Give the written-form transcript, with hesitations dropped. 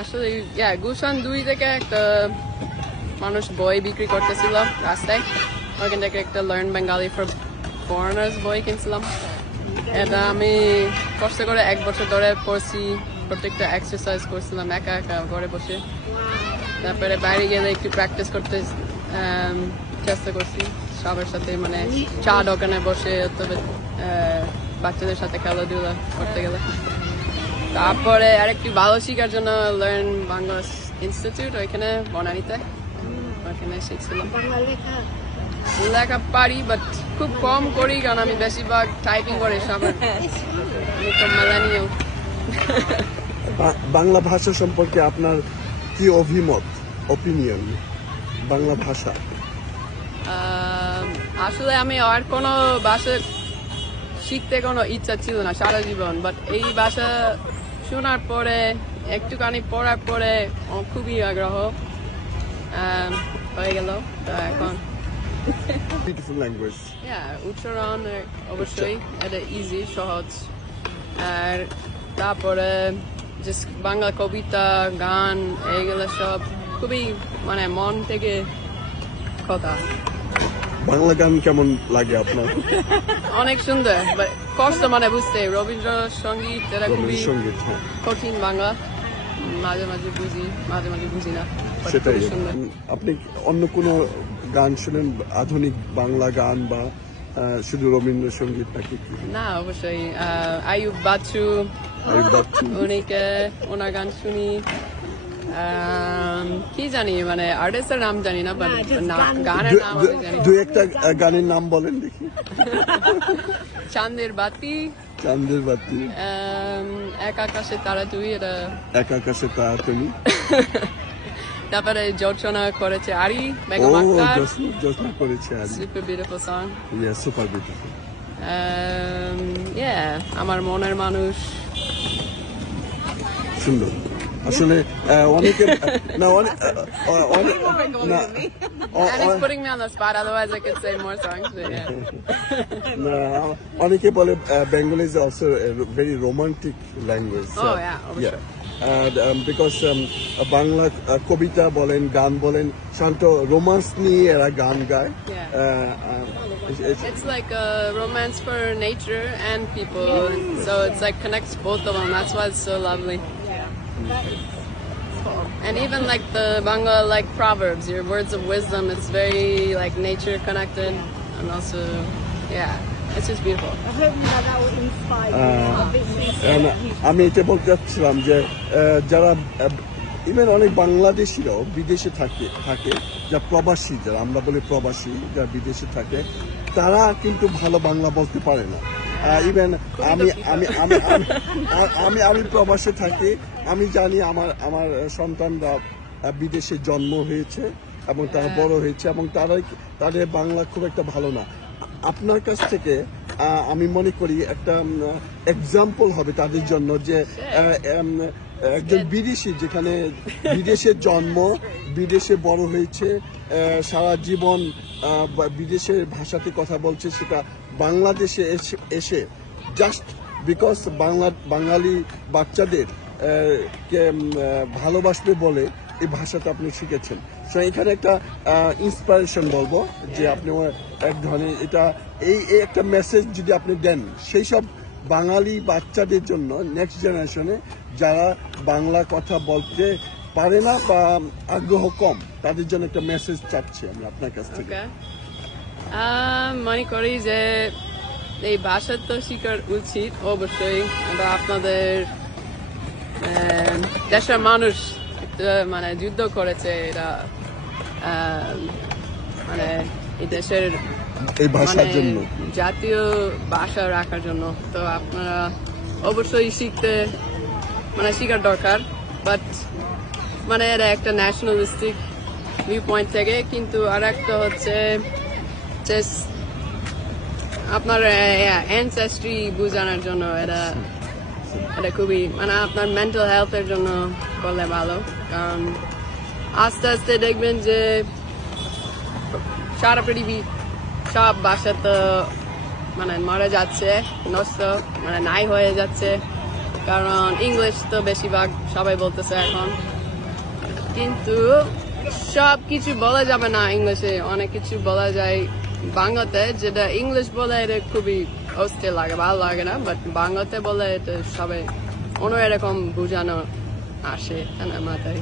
আসলে গুলশান 2 থেকে একটা মানুষ বই বিক্রি করতেছিল রাস্তায়, ওখান থেকে একটা লার্ন বেঙ্গলি ফর ফরেনার্স বই কিনছিলাম। এটা আমি কষ্ট করে 1 বছর ধরে পড়ছি, প্রত্যেকটা এক্সারসাইজ করছিলাম একা একা ঘরে বসে। তারপরে বাইরে গেলে একটু প্র্যাকটিস করতে চেষ্টা করছি সবার সাথে, মানে চা দোকানে বসে, তবে বাচ্চাদের সাথে খেলাধুলা করতে গেলে। তারপরে আরেকটু ভালো শিখার জন্য লার্ন বাংলা ইনস্টিটিউট ওইখানে বনানীতে, ওইখানে শিখছিলাম। লেখা পারি বাট খুব কম করি, কারণ আমি বেশিরভাগ টাইপিং করি সবার। আমি তো মিলেনিয়াল। বাংলা ভাষা সম্পর্কে আপনার কি অভিমত, ওপিনিয়ন বাংলা ভাষা? আসলে আমি আর কোনো ভাষা শিখতে কোনো ইচ্ছা ছিল না সারা জীবন, বাট এই ভাষা শোনার পরে একটুখানি পড়ার পরে খুবই আগ্রহ হয়ে গেল। তো এখন বিউটিফুল ল্যাঙ্গুয়েজ, উচ্চারণ অবশ্যই এটা ইজি, সহজ। আর তারপরে বাংলা কবিতা, গান, এইগুলো সব খুবই মানে মন থেকে কথা। বাংলা গান কেমন লাগে আপনার? অনেক সুন্দর, কষ্ট মানে বুঝতে। রবীন্দ্রসঙ্গীত এটা খুবই কঠিন, বাংলা মাঝে মাঝে বুঝি, মাঝে মাঝে বুঝি না। সেটাই। আপনি অন্য কোনো গান শুনেন, আধুনিক বাংলা গান বা শুধু রবীন্দ্রসঙ্গীত নাকি? না, অবশ্যই আইয়ুব বাচ্চু, ওনার গান শুনি। কি জানি, মানে আর্টিস্টের নাম জানি না, বাট গানের নাম জানি। 2-1টা গানের নাম বলেন দেখি। চাঁদের বাতি, চাঁদের বাতি, এক আকাশে তারা তুই, এটা এক আকাশে তারা তুমি। তারপরে জোছনা করেছে আরি, বেগম আক্তার। জোছনা করেছে আরি, super beautiful song. Super beautiful. আমার মনের মানুষ, সুন্দর। আসলে অনেকে অনেকে বলে Bengali is also very romantic language, because Bangla কবিতা বলেন, গান বলেন, শান্ত রোমান্স নিয়ে এরা গান গায়। It's like a romance for nature and people, so it's like connects both of them. That's why it's so lovely. And even like the Bangla like proverbs, your words of wisdom, it's very like nature connected, and also it's just beautiful. আমি এটা বলতে চাচ্ছিলাম যে যারা even অনেক বাংলাদেশিরাও বিদেশে থাকে, যা প্রবাসী, যারা আমরা বলি প্রবাসী, যারা বিদেশে থাকে, তারা কিন্তু ভালো বাংলা বলতে পারে না। ইভেন আমি প্রবাসে থাকি, আমি জানি আমার সন্তানরা বিদেশে জন্ম হয়েছে এবং তারা বড় হয়েছে, এবং তাদের বাংলা খুব একটা ভালো না। আপনার কাছ থেকে আমি মনে করি একটা এক্সাম্পল হবে তাদের জন্য, যে একজন বিদেশি যেখানে বিদেশে জন্ম, বিদেশে বড় হয়েছে, সারা জীবন বিদেশের ভাষাতে কথা বলছে, সেটা বাংলাদেশে এসে জাস্ট বিকজ বাঙালি বাচ্চাদের কে ভালোবাসবে বলে এই ভাষাটা আপনি শিখেছেন। সো এখানে একটা ইন্সপিরেশন বলবো যে আপনি এক ধরনের এই একটা মেসেজ যদি আপনি দেন সেই সব বাঙালি বাচ্চাদের জন্য, নেক্সট জেনারেশনে যারা বাংলা কথা বলতে পারে না বা আগ্রহ কম, তাদের জন্য একটা মেসেজ চাচ্ছি আমি আপনার কাছ থেকে। মনে করি যে এই ভাষা তো শিখার উচিত অবশ্যই। আপনাদের দেশের মানুষ মানে যুদ্ধ করেছে, এটা মানে এই দেশের এই ভাষার জন্য, জাতীয় ভাষা রাখার জন্য। তো আপনারা অবশ্যই শিখার দরকার, বাট মানে এটা একটা ন্যাশনালিস্টিক ভিউ পয়েন্ট থেকে। কিন্তু আর একটা হচ্ছে আপনার অ্যানসেস্ট্রি বোঝানোর জন্য, এটা খুবই মানে আপনার মেন্টাল হেলথের জন্য করলে ভালো। কারণ আস্তে আস্তে দেখবেন যে সারা পৃথিবী সব ভাষা তো মানে মরে যাচ্ছে, নষ্ট মানে নাই হয়ে যাচ্ছে, কারণ ইংলিশ তো বেশিরভাগ সবাই বলতেছে এখন। কিন্তু সব কিছু বলা যাবে না ইংলিশে, অনেক কিছু বলা যায় বাংলাতে, যেটা ইংলিশ বলে এটা খুবই অস্থির লাগে, ভালো লাগে না, বাট বাংলাতে বলে এটা সবাই অন্য এরকম বোঝানো আসে মাথায়।